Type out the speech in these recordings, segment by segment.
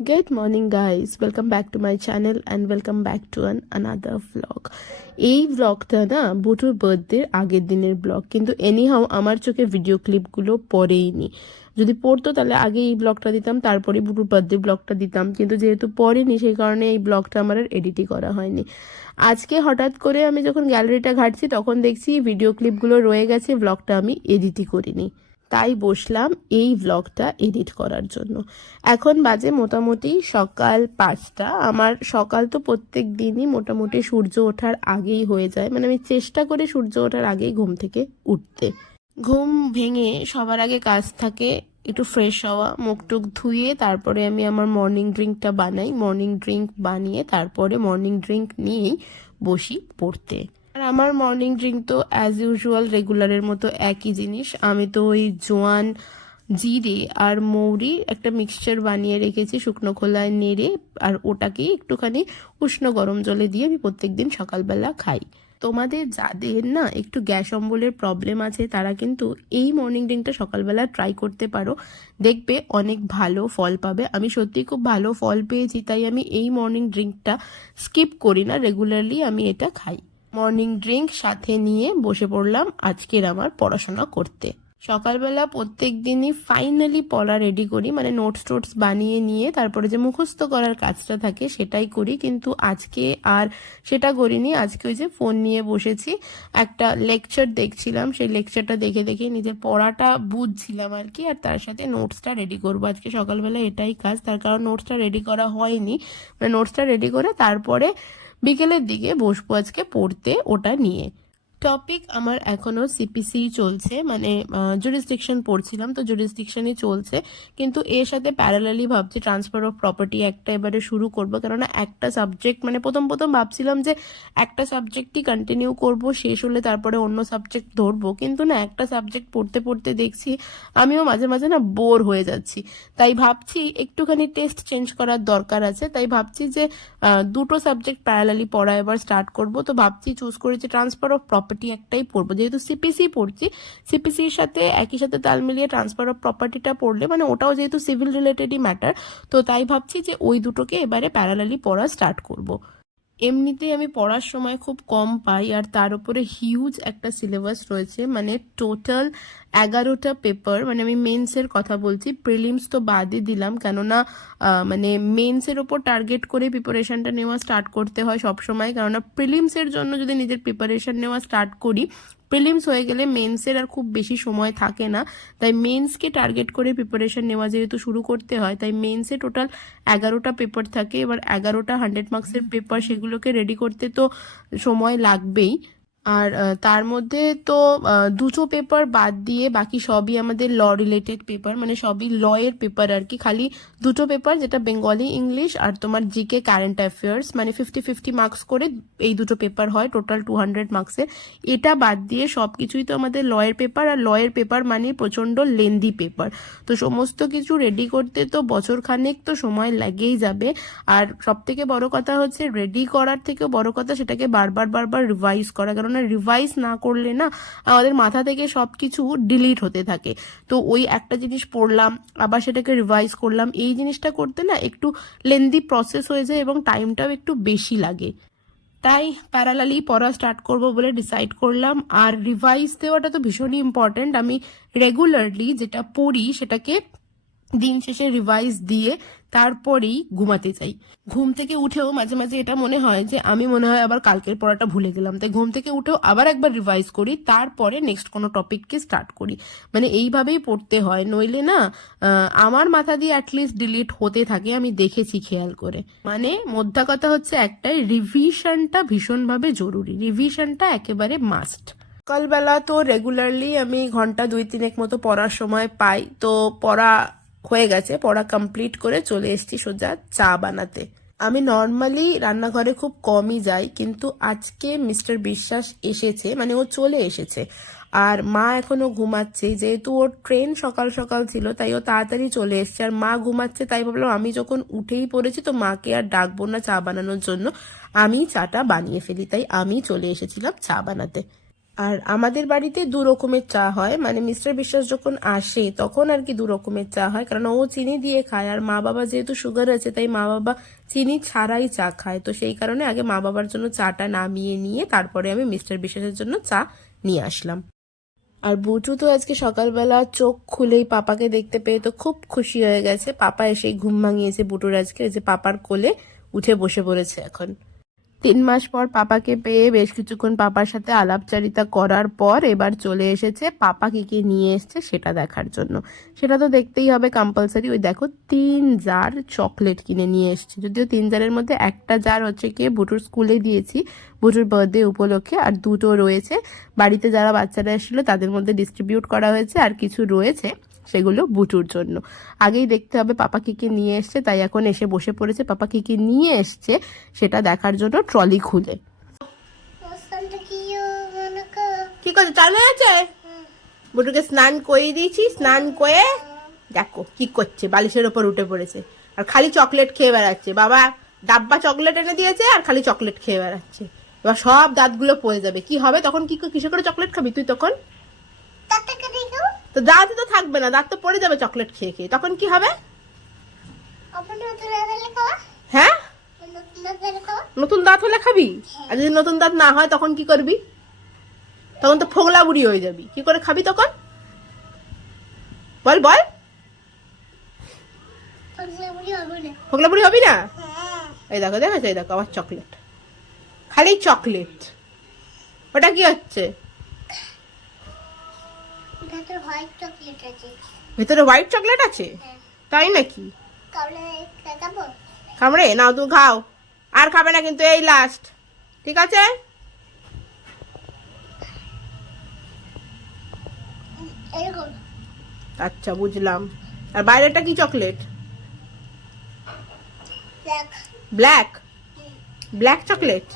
Good morning, guys. Welcome back to my channel and welcome back to an another vlog. এই ব্লগটা না বুটুর বার্থডের আগের দিনের ব্লগ কিন্তু এনিহাও আমার চোখে ভিডিও ক্লিপগুলো পড়েইনি যদি পড়তো তাহলে আগে এই ব্লগটা দিতাম তারপরে বুটুর বার্থডে ব্লগটা দিতাম কিন্তু যেহেতু পড়েনি সেই কারণে এই ব্লগটা আমার আর এডিটই করা হয়নি আজকে হঠাৎ করে আমি যখন গ্যালারিটা ঘাটছি তখন দেখছি ভিডিও ক্লিপগুলো রয়ে গেছে ব্লগটা আমি এডিটই করিনি তাই বসলাম এই ব্লগটা এডিট করার জন্য। এখন বাজে মোটামুটি সকাল পাঁচটা। আমার সকাল তো প্রত্যেক দিনই মোটামুটি সূর্য ওঠার আগেই হয়ে যায়। মানে আমি চেষ্টা করি সূর্য ওঠার আগেই ঘুম থেকে উঠতে। ঘুম ভেঙে সবার আগে কাজ থাকে, একটু ফ্রেশ হওয়া মুখ টুক ধুয়ে তারপরে আমি আমার মর্নিং ড্রিঙ্কটা বানাই। মর্নিং ড্রিঙ্ক বানিয়ে তারপরে মর্নিং ড্রিঙ্ক নিয়েই বসি পড়তে। আর আমার মর্নিং ড্রিঙ্ক তো অ্যাজ ইউজুয়াল রেগুলারের মতো একই জিনিস। আমি তো ওই জোয়ান জিরে আর মৌরি একটা মিক্সচার বানিয়ে রেখেছি শুকনো খোলায় নেড়ে আর ওটাকে একটুখানি উষ্ণ গরম জলে দিয়ে আমি প্রত্যেক দিন সকালবেলা খাই। তোমাদের যাদের না একটু গ্যাস অম্বলের প্রবলেম আছে, তারা কিন্তু এই মর্নিং ড্রিঙ্কটা সকালবেলা ট্রাই করতে পারো। দেখবে অনেক ভালো ফল পাবে। আমি সত্যি খুব ভালো ফল পেয়েছি, তাই আমি এই মর্নিং ড্রিঙ্কটা স্কিপ করি না। রেগুলারলি আমি এটা খাই। মর্নিং ড্রিঙ্ক সাথে নিয়ে বসে পড়লাম আজকের আমার পড়াশোনা করতে। সকালবেলা প্রত্যেক দিনই ফাইনালি পড়া রেডি করি মানে নোটস টোটস বানিয়ে নিয়ে তারপরে যে মুখস্থ করার কাজটা থাকে সেটাই করি, কিন্তু আজকে আর সেটা করিনি। আজকে ওই যে ফোন নিয়ে বসেছি, একটা লেকচার দেখছিলাম, সেই লেকচারটা দেখে দেখে নিজের পড়াটা বুঝছিলাম আর কি, আর তার সাথে নোটসটা রেডি করব। আজকে সকালবেলা এটাই কাজ, তার কারণ নোটসটা রেডি করা হয়নি মানে নোটসটা রেডি করে তারপরে বিকেলের দিকে বসবো আজকে পড়তে ওটা নিয়ে। টপিক আমার এখনও সিপিসি চলছে মানে জুরিসডিকশন পড়ছিলাম, তো জুরিসডিকশনই চলছে, কিন্তু এর সাথে প্যারালালি ভাবছি ট্রান্সফার অফ প্রপার্টি একটা এবারে শুরু করব, কেননা একটা সাবজেক্ট মানে প্রথম প্রথম ভাবছিলাম যে একটা সাবজেক্টই কন্টিনিউ করব, শেষ হলে তারপরে অন্য সাবজেক্ট ধরবো, কিন্তু না, একটা সাবজেক্ট পড়তে পড়তে দেখছি আমিও মাঝে মাঝে না বোর হয়ে যাচ্ছি। তাই ভাবছি একটুখানি টেস্ট চেঞ্জ করার দরকার আছে, তাই ভাবছি যে দুটো সাবজেক্ট প্যারালালি পড়া এবার স্টার্ট করব, তো ভাবছি চুজ করেছি ট্রান্সফার অফ প্রপার্টি একটাই পড়ব যেহেতু সিপিসি পড়ছি সিপিসির সাথে, একই সাথে তাল মিলিয়ে ট্রান্সফার অফ প্রপার্টিটা পড়লে মানে ওটাও যেহেতু সিভিল রিলেটেডই ম্যাটার তো তাই ভাবছি যে ওই দুটোকে এবারে প্যারালালি পড়া স্টার্ট করব। এমনিতেই আমি পড়ার সময় খুব কম পাই, আর তার উপরে হিউজ একটা সিলেবাস রয়েছে মানে টোটাল এগারোটা পেপার মানে আমি মেন্সের কথা বলছি প্রিলিমস তো বাদই দিলাম, কেননা মানে মেন্সের ওপর টার্গেট করে প্রিপারেশনটা নেওয়া স্টার্ট করতে হয় সবসময়, কেননা প্রিলিমসের জন্য যদি নিজের প্রিপারেশন নেওয়া স্টার্ট করি প্রিলিমস হয়ে গেলে মেন্সের আর খুব বেশি সময় থাকে না। তাই মেন্সকে টার্গেট করে প্রিপারেশন নেওয়া যেহেতু শুরু করতে হয়, তাই মেন্সে টোটাল এগারোটা পেপার থাকে। এবার এগারোটা হান্ড্রেড মার্কসের পেপার সেগুলোকে রেডি করতে তো সময় লাগবেই। আর তার মধ্যে তো দুটো পেপার বাদ দিয়ে বাকি সবই আমাদের ল রিলেটেড পেপার মানে সবই ল এর পেপার আর কি। খালি দুটো পেপার যেটা বেঙ্গলি ইংলিশ আর তোমার জিকে কারেন্ট অ্যাফেয়ার্স মানে ফিফটি ফিফটি মার্কস করে এই দুটো পেপার হয় টোটাল টু হান্ড্রেড মার্কসের এটা বাদ দিয়ে সব কিছুই তো আমাদের লয়ের পেপার আর লয়ের পেপার মানে প্রচণ্ড লেন্দি পেপার তো সমস্ত কিছু রেডি করতে তো বছর খানেক তো সময় লাগেই যাবে। আর সব থেকে বড় কথা হচ্ছে রেডি করার থেকেও বড় কথা, সেটাকে বারবার বারবার রিভাইজ করা। কেননা রিভাইজ না করলে না আমাদের মাথা থেকে সব কিছু ডিলিট হতে থাকে। তো ওই একটা জিনিস পড়লাম, আবার সেটাকে রিভাইজ করলাম। এই জিনিসটা করতে না একটু লেন্দি প্রসেস হয়ে যায় এবং টাইমটাও একটু বেশি লাগে। তাই প্যারালালি পড়া স্টার্ট করব বলে ডিসাইড করলাম। আর রিভাইজ দেওয়াটা তো ভীষণই ইম্পর্ট্যান্ট আমি রেগুলারলি যেটা পড়ি সেটাকে দিন শেষে রিভাইজ দিয়ে তারপরেই ঘুমাতে চাই। ঘুম থেকে উঠেও মাঝে মাঝে এটা মনে হয় যে, আমি মনে হয় আবার কালকের পড়াটা ভুলে গেলাম। তাই ঘুম থেকে উঠেও আবার একবার রিভাইজ করি, তারপরে নেক্সট কোনো টপিককে স্টার্ট করি। মানে এইভাবেই পড়তে হয়। নইলে না আমার মাথা দিয়ে অ্যাটলিস্ট ডিলিট হতে থাকে, আমি দেখেছি খেয়াল করে। মানে মধ্যা কথা হচ্ছে একটাই রিভিশনটা ভীষণভাবে জরুরি। রিভিশনটা একেবারে মাস্ট সকালবেলা তো রেগুলারলি আমি ঘণ্টা দুই তিনেক মতো পড়ার সময় পাই। তো পড়া হয়ে গেছে, পড়া কমপ্লিট করে চলে এসেছি সোজা চা বানাতে। আমি নর্মালি রান্নাঘরে খুব কমই যাই, কিন্তু আজকে মিস্টার বিশ্বাস এসেছে মানে ও চলে এসেছে। আর মা এখনও ঘুমাচ্ছে, যেহেতু ওর ট্রেন সকাল সকাল ছিল, তাই ও তাড়াতাড়ি চলে এসেছে। আর মা ঘুমাচ্ছে, তাই ভাবলাম আমি যখন উঠেই পড়েছি, তো মাকে আর ডাকবো না চা বানানোর জন্য। আমি চাটা বানিয়ে ফেলি, তাই আমি চলে এসেছিলাম চা বানাতে। আর আমাদের বাড়িতে দু রকমের চা হয়। মানে মিস্টার বিশ্বাস যখন আসে, তখন আর কি দু রকমের চা হয়। কারণ ও চিনি দিয়ে খায়, আর মা বাবা যেহেতু সুগার আছে, তাই মা বাবা চিনি ছাড়াই চা খায়। তো সেই কারণে আগে মা বাবার জন্য চাটা নামিয়ে নিয়ে তারপরে আমি মিস্টার বিশ্বাসের জন্য চা নিয়ে আসলাম। আর বুটু তো আজকে সকালবেলা চোখ খুলেই পাপাকে দেখতে পেয়ে তো খুব খুশি হয়ে গেছে। পাপা এসে ঘুম ভাঙিয়েছে বুটুর আজকে যে পাপার কোলে উঠে বসে পড়েছে এখন। তিন মাস পর পাপাকে পেয়ে বেশ কিছুক্ষণ পাপার সাথে আলাপচারিতা করার পর এবার চলে এসেছে। পাপা কি কি নিয়ে এসছে সেটা দেখার জন্য। সেটা তো দেখতেই হবে কম্পালসারি ওই দেখো, তিন জার চকলেট কিনে নিয়ে এসছে। যদিও তিন জারের মধ্যে একটা জার হচ্ছে কি বুটুর স্কুলে দিয়েছি, বুটুর বার্থডে উপলক্ষে। আর দুটো রয়েছে। বাড়িতে যারা বাচ্চারা এসেছিল তাদের মধ্যে ডিস্ট্রিবিউট করা হয়েছে। আর কিছু রয়েছে। সেগুলো বুটুর জন্য। আগেই দেখতে হবে পাপা কি কি নিয়ে এসছে তাই এখন এসে বসে পড়েছে। পাপা কি কি নিয়ে এসছে সেটা দেখার জন্য ট্রলি খুলে। কি করছে? চালু আছে বুটুকে স্নান করিয়ে দিয়েছি স্নান করে দেখো কি করছে বালিশের ওপর উঠে পড়েছে। আর খালি চকলেট খেয়ে বেড়াচ্ছে। বাবা ডাব্বা চকলেট এনে দিয়েছে আর খালি চকলেট খেয়ে বেড়াচ্ছে। এবার সব দাঁতগুলো পড়ে যাবে। কি হবে? তখন কি কিসে করে চকলেট খাবি তুই তখন? তো দাঁত তো থাকবে না দাঁত তো পড়ে যাবে চকলেট খেয়ে খেয়ে। তখন কি হবে? হ্যাঁ? নতুন দাঁত হলে খাবি? আর যদি নতুন দাঁত না হয় তখন কি করবি? তখন তো ফোগলা বুড়ি হয়ে যাবি। কি করে খাবি তখন? বল বল। ফোগলা বুড়ি হবি না। এই দেখো দেখেছ? এই দেখো আমার চকলেট। খালি চকলেট। ওটা কি হচ্ছে? ভেতরে হোয়াইট চকলেট আছে? হ্যাঁ। তাই নাকি? কামড়ে নাও তুমি খাও। আর খাবে না কিন্তু এই লাস্ট ঠিক আছে? আচ্ছা বুঝলাম। আর বাইরেটা কি চকলেট ব্ল্যাক ব্ল্যাক চকলেট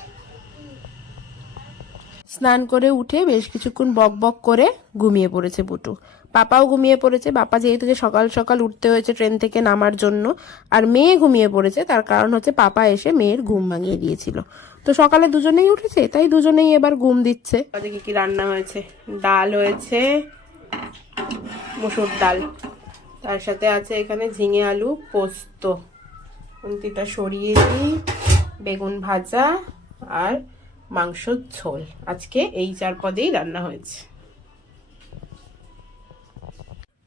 স্নান করে উঠে বেশ কিছুক্ষণ বক বক করে ঘুমিয়ে পড়েছে বুটু। পাপাও ঘুমিয়ে পড়েছে। বাপা যেহেতু যে সকাল সকাল উঠতে হয়েছে ট্রেন থেকে নামার জন্য, আর মেয়ে ঘুমিয়ে পড়েছে, তার কারণ হচ্ছে পাপা এসে মেয়ের ঘুম ভাঙিয়ে দিয়েছিল। তো সকালে দুজনেই উঠেছে, তাই দুজনেই এবার ঘুম দিচ্ছে। কি কি রান্না হয়েছে। ডাল হয়েছে, মুসুর ডাল। তার সাথে আছে এখানে ঝিঙে আলু পোস্ত। সরিয়ে দিই, বেগুন ভাজা আর মাংসর ঝোল। আজকে এই চার পদেই রান্না হয়েছে।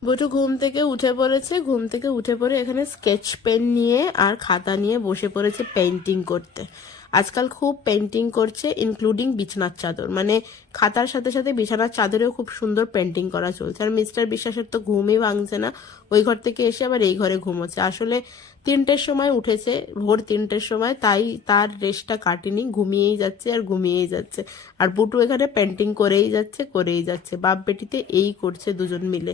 বটু ঘুম থেকে উঠে পড়েছে। ঘুম থেকে উঠে পড়ে এখানে স্কেচ পেন নিয়ে আর খাতা নিয়ে বসে পড়েছে পেন্টিং করতে। আজকাল খুব পেন্টিং করছে ইনক্লুডিং বিছানার চাদর। মানে খাতার সাথে সাথে বিছানার চাদরেও খুব সুন্দর পেন্টিং করা চলছে। আর মিস্টার বিশ্বাসের তো ঘুমই ভাঙছে না। ওই ঘর থেকে এসে আবার এই ঘরে ঘুমোচ্ছে। আসলে তিনটের সময় উঠেছে, ভোর তিনটের সময়, তাই তার রেস্টটা কাটেনি, ঘুমিয়েই যাচ্ছে আর ঘুমিয়েই যাচ্ছে। আর বুটু এখানে পেন্টিং করেই যাচ্ছে করেই যাচ্ছে। বাপ বেটিতে এই করছে দুজন মিলে।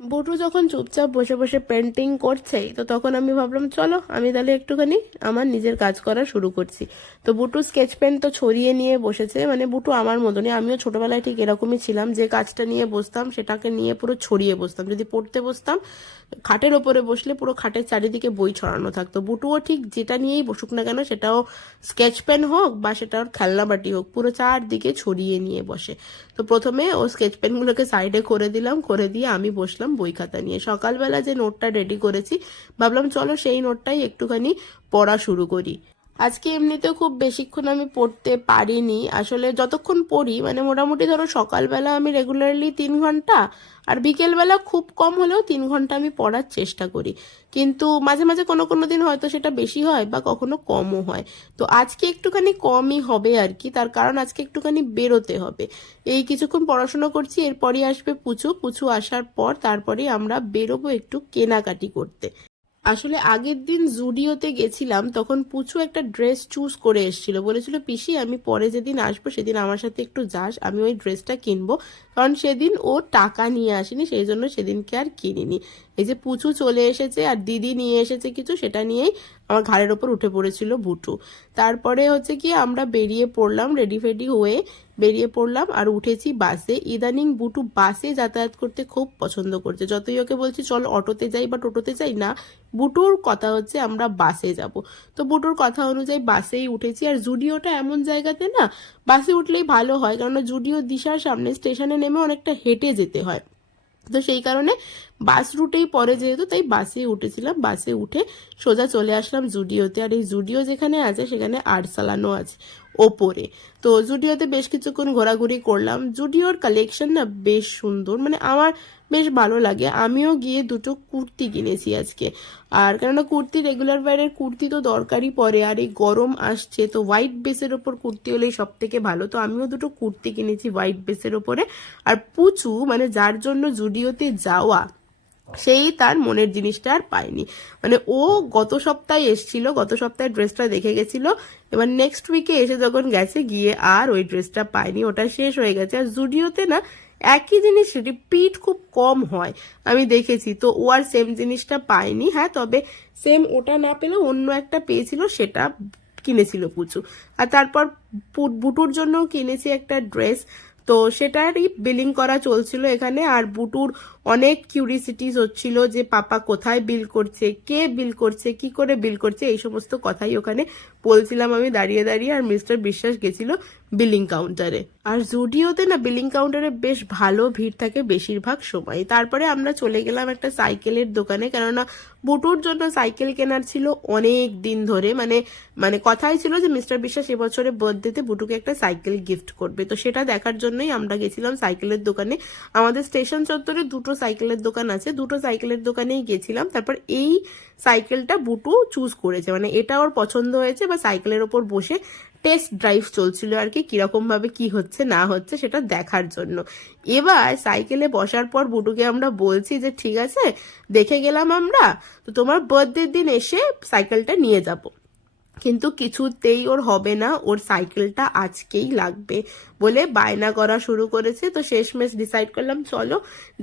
বুটু যখন চুপচাপ বসে বসে পেন্টিং করছে, তো তখন আমি ভাবলাম, চলো, আমি তাহলে একটুখানি আমার নিজের কাজ করা শুরু করছি। তো বুটু স্কেচ পেন তো ছড়িয়ে নিয়ে বসেছে মানে বুটু আমার মতনই। আমিও ছোটবেলায় ঠিক এরকমই ছিলাম, যে কাজটা নিয়ে বসতাম, সেটাকে নিয়ে পুরো ছড়িয়ে বসতাম। যদি পড়তে বসতাম খাটের ওপরে বসলে পুরো খাটের চারিদিকে বই ছড়ানো থাকতো। বুটুও ঠিক যেটা নিয়েই বসুক না কেন সেটাও স্কেচ পেন হোক বা সেটা ওর খেলনা বাটি হোক, পুরো চারদিকে ছড়িয়ে নিয়ে বসে। তো প্রথমে ও স্কেচ পেনগুলোকে সাইডে করে দিলাম, করে দিয়ে আমি বসলাম বই খাতা নিয়ে। সকালবেলা যে নোটটা রেডি করেছি, ভাবলাম চলো সেই নোটটাই একটুখানি পড়া শুরু করি। আজকে এমনিতেও খুব বেশিক্ষণ আমি পড়তে পারিনি। আসলে যতক্ষণ পড়ি মানে মোটামুটি ধরো সকালবেলা আমি রেগুলারলি তিন ঘণ্টা আর বিকেলবেলা খুব কম হলেও তিন ঘণ্টা আমি পড়ার চেষ্টা করি। কিন্তু মাঝে মাঝে কোনো কোনো দিন হয়তো সেটা বেশি হয় বা কখনো কমও হয়। তো আজকে একটুখানি কমই হবে আর কি, তার কারণ আজকে একটুখানি বেরোতে হবে। এই কিছুক্ষণ পড়াশোনা করছি, এরপরই আসবে পুচু। পুচু আসার পর তারপরেই আমরা বেরোবো একটু কেনাকাটি করতে। আসলে আগের দিন জুডিওতে গেছিলাম, তখন পুচু একটা ড্রেস চুজ করে এসেছিল। বলেছিল, পিসি, আমি পরে যেদিন আসব, সেদিন আমার সাথে একটু যাস, আমি ওই ড্রেসটা কিনবো। কারণ সেদিন ও টাকা নিয়ে আসেনি, সেই জন্য সেদিনকে আর কিনিনি। এই যে পুচু চলে এসেছে আর দিদি নিয়ে এসেছে কিছু, সেটা নিয়েই আমার ঘাড়ের ওপর উঠে পড়েছিল বুটু। তারপরে হচ্ছে কি, আমরা বেরিয়ে পড়লাম রেডি ফেডি হয়ে বেরিয়ে পড়লাম আর উঠেছি বাসে। ইদানিং বুটু বাসে যাতায়াত করতে খুব পছন্দ করছে। যতই ওকে বলছি, চল অটোতে যাই বা টোটোতে যাই না, বুটুর কথা হচ্ছে, আমরা বাসে যাব। তো বুটুর কথা অনুযায়ী বাসেই উঠেছি। আর জুডিওটা এমন জায়গাতে না, বাসে উঠলেই ভালো হয়। কারণ জুডিও দিশার সামনে স্টেশনে নেমে অনেকটা হেঁটে যেতে হয়। তো সেই কারণে বাস রুটেই পরে যেহেতু, তাই বাসে উঠেছিলাম। বাসে উঠে সোজা চলে আসলাম জুডিওতে। আর এই জুডিও যেখানে আছে, সেখানে আর্টসালানো আছে ওপরে। তো জুডিওতে বেশ কিছুক্ষণ ঘোরাঘুরি করলাম। জুডিওর কালেকশন না বেশ সুন্দর মানে আমার বেশ ভালো লাগে। আমিও গিয়ে দুটো কুর্তি কিনেছি আজকে। আর কেননা কুর্তি রেগুলার ওয়ারের কুর্তি তো দরকারই পড়ে। আর এই গরম আসছে, তো হোয়াইট বেসের ওপর কুর্তি হলেই সব থেকে ভালো। তো আমিও দুটো কুর্তি কিনেছি হোয়াইট বেসের ওপরে। আর পুচু মানে যার জন্য জুডিওতে যাওয়া সেই তার মনের জিনিসটা আর পায়নি। মানে ও গত সপ্তাহে এসছিল, গত সপ্তাহে ড্রেসটা দেখে গেছিল, এবার নেক্সট উইকে এসে যখন গেছে, গিয়ে আর ওই ড্রেসটা পায়নি, ওটা শেষ হয়ে গেছে। আর জুডিওতে না, একই জিনিস রিপিট খুব কম হয়, আমি দেখেছি। তো ও আর সেম জিনিসটা পায়নি হ্যাঁ তবে সেম ওটা না পেলেও অন্য একটা পেয়েছিল, সেটা কিনেছিল পুচু। আর তারপর বুটুর জন্যও কিনেছি একটা ড্রেস, তো সেটারই বিলিং করা চলছিল এখানে, আর বুটুর অনেক কিউরিসিটিস হচ্ছিল যে পাপা কোথায় বিল করছে, কে বিল করছে, কি করে বিল করছে, এই সমস্ত কথাই ওখানে বলছিলাম আমি দাঁড়িয়ে দাঁড়িয়ে আর মিস্টার বিশ্বাস গেছিল বিলিং কাউন্টারে আর জুডিওতে না বিলিং কাউন্টারে বেশ ভালো ভিড় থাকে বেশিরভাগ সময়। তারপরে আমরা চলে গেলাম একটা সাইকেলের দোকানে, কেননা বুটুর জন্য সাইকেল কেনার ছিল অনেক দিন ধরে। মানে মানে কথাই ছিল যে মিস্টার বিশ্বাস এবছরে বার্থডেতে বুটুকে একটা সাইকেল গিফট করবে। তো সেটা দেখার জন্যই আমরা গেছিলাম সাইকেলের দোকানে। আমাদের স্টেশন চত্বরে দুটো সাইকেলের দোকান আছে, দুটো সাইকেলের দোকানেই গেছিলাম তারপর এই সাইকেলটা বুটু চুজ করেছে। মানে এটা ওর পছন্দ হয়েছে বা সাইকেলের ওপর বসে টেস্ট ড্রাইভ চলছিল আর কি, কীরকম ভাবে কি হচ্ছে, না হচ্ছে সেটা দেখার জন্য। এবার সাইকেলে বসার পর বুটুকে আমরা বলছি যে, ঠিক আছে, দেখে গেলাম আমরা, তো তোমার বার্থডের দিন এসে সাইকেলটা নিয়ে যাব। কিন্তু কিছুতেই ওর হবে না, ওর সাইকেলটা আজকেই লাগবে বলে বায়না করা শুরু করেছে। তো শেষমেশ ডিসাইড করলাম, চলো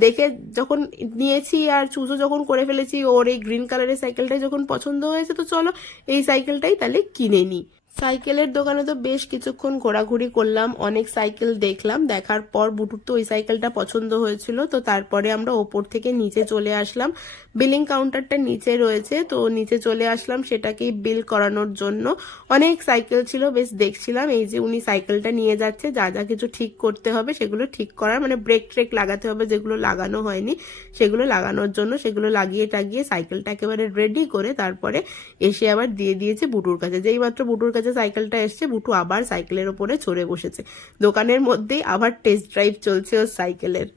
দেখে যখন নিয়েছি আর চুজও যখন করে ফেলেছি, ওর এই গ্রিন কালারের সাইকেলটাই যখন পছন্দ হয়েছে, তো চলো এই সাইকেলটাই তাহলে কিনে নিই সাইকেলের দোকানে তো বেশ কিছুক্ষণ ঘোরাঘুরি করলাম, অনেক সাইকেল দেখলাম, দেখার পর বুটুর তো ওই সাইকেলটা পছন্দ হয়েছিল, তো তারপরে আমরা ওপর থেকে নিচে চলে আসলাম। বিলিং কাউন্টারটা নিচে রয়েছে, তো নিচে চলে আসলাম সেটাকেই বিল করানোর জন্য। অনেক সাইকেল ছিল, বেশ দেখছিলাম, এই যে উনি সাইকেলটা নিয়ে যাচ্ছে, যা যা কিছু ঠিক করতে হবে সেগুলো ঠিক করার মানে ব্রেক ট্রেক লাগাতে হবে যেগুলো লাগানো হয়নি, সেগুলো লাগানোর জন্য, সেগুলো লাগিয়ে টাগিয়ে সাইকেলটা একেবারে রেডি করে তারপরে এসে আবার দিয়ে দিয়েছে বুটুর কাছে। যেই মাত্র বুটুর কাছে সাইকেলটা এসছে, বুটু আবার সাইকেলের ওপরে চড়ে বসেছে। দোকানের মধ্যেই আবার টেস্ট ড্রাইভ চলছে ওর সাইকেলের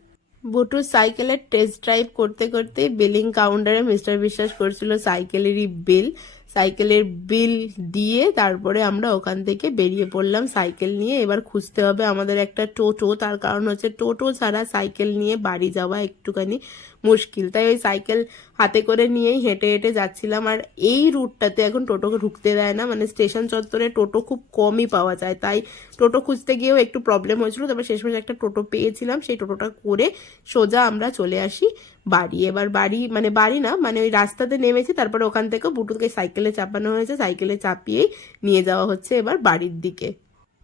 বুটুর সাইকেলের টেস্ট ড্রাইভ করতে করতে বিলিং কাউন্টারে মিস্টার বিশ্বাস করছিল সাইকেলেরই বিল। সাইকেলের বিল দিয়ে তারপরে আমরা ওখান থেকে বেরিয়ে পড়লাম সাইকেল নিয়ে। এবার খুঁজতে হবে আমাদের একটা টোটো, তার কারণ হচ্ছে টোটো ছাড়া সাইকেল নিয়ে বাড়ি যাওয়া একটুখানি মুশকিল। তাই ওই সাইকেল হাতে করে নিয়েই হেঁটে হেঁটে যাচ্ছিলাম। আর এই রুটটাতে এখন টোটোকে ঢুকতে দেয় না। মানে স্টেশন চত্বরে টোটো খুব কমই পাওয়া যায়। তাই টোটো খুঁজতে গিয়েও একটু প্রবলেম হয়েছিল। তবে শেষমেশ একটা টোটো পেয়েছিলাম। সেই টোটোটা করে সোজা আমরা চলে আসি বাড়ি। এবার বাড়ি মানে বাড়ি না মানে ওই রাস্তাতে নেমেছি। তারপরে ওখান থেকে বুটুকে সাইকেলে চাপানো হয়েছে। সাইকেলে চাপিয়েই নিয়ে যাওয়া হচ্ছে এবার বাড়ির দিকে।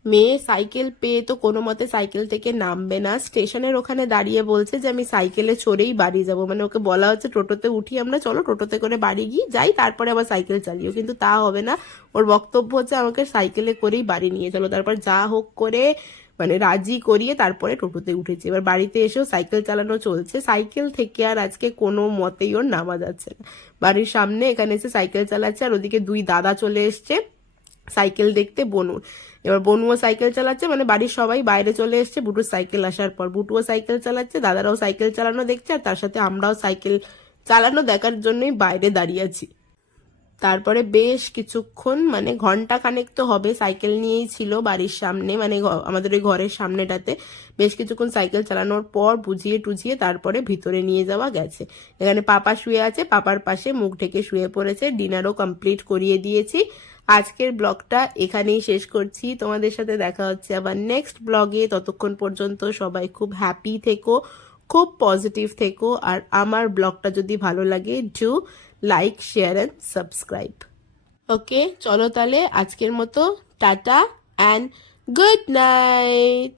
মেয়ে সাইকেল পেয়ে তো কোনো মতে সাইকেল থেকে নামবে না। স্টেশনের ওখানে দাঁড়িয়ে বলছে যে, আমি সাইকেলে চড়েই বাড়ি যাব। মানে ওকে বলা হচ্ছে, টোটোতে উঠি আমরা, চলো টোটোতে করে বাড়ি গিয়ে যাই, তারপরে আবার সাইকেল চালিও। কিন্তু তা হবে না। ওর বক্তব্য হচ্ছে, আমাকে সাইকেলে করেই বাড়ি নিয়ে চলো। তারপর যা হোক করে মানে রাজি করিয়ে তারপরে টোটোতে উঠেছি। এবার বাড়িতে এসেও সাইকেল চালানো চলছে। সাইকেল থেকে আর আজকে কোনো মতেই ওর নামা যাচ্ছে না। বাড়ির সামনে এখানে এসে সাইকেল চালাচ্ছে, আর ওদিকে দুই দাদা চলে এসছে। সাইকেল দেখতে বনুর। এবার বনুও সাইকেল চালাচ্ছে মানে বাড়ির সবাই বাইরে চলে এসছে বুটুর সাইকেল আসার পর। বুটুও সাইকেল চালাচ্ছে, দাদারাও সাইকেল চালানো দেখছে, আর তার সাথে আমরাও সাইকেল চালানো দেখার জন্যই বাইরে দাঁড়িয়ে আছি। তারপরে বেশ কিছুক্ষণ মানে ঘণ্টা খানেক তো হবে, সাইকেল নিয়েই ছিল বাড়ির সামনে মানে আমাদের ওই ঘরের সামনেটাতে। বেশ কিছুক্ষণ সাইকেল চালানোর পর বুঝিয়ে টুঝিয়ে তারপরে ভিতরে নিয়ে যাওয়া গেছে। এখানে পাপা শুয়ে আছে, পাপার পাশে মুখ ঢেকে শুয়ে পড়েছে, ডিনারও কমপ্লিট করিয়ে দিয়েছি। আজকের ব্লগটা এখানেই শেষ করছি। তোমাদের সাথে দেখা হচ্ছে আবার নেক্সট ব্লগে। ততক্ষণ পর্যন্ত সবাই খুব হ্যাপি থেকো, খুব পজিটিভ থেকো। আর আমার ব্লগটা যদি ভালো লাগে do like share and subscribe okay চলো তাহলে আজকের মতো, টাটা অ্যান্ড গুড নাইট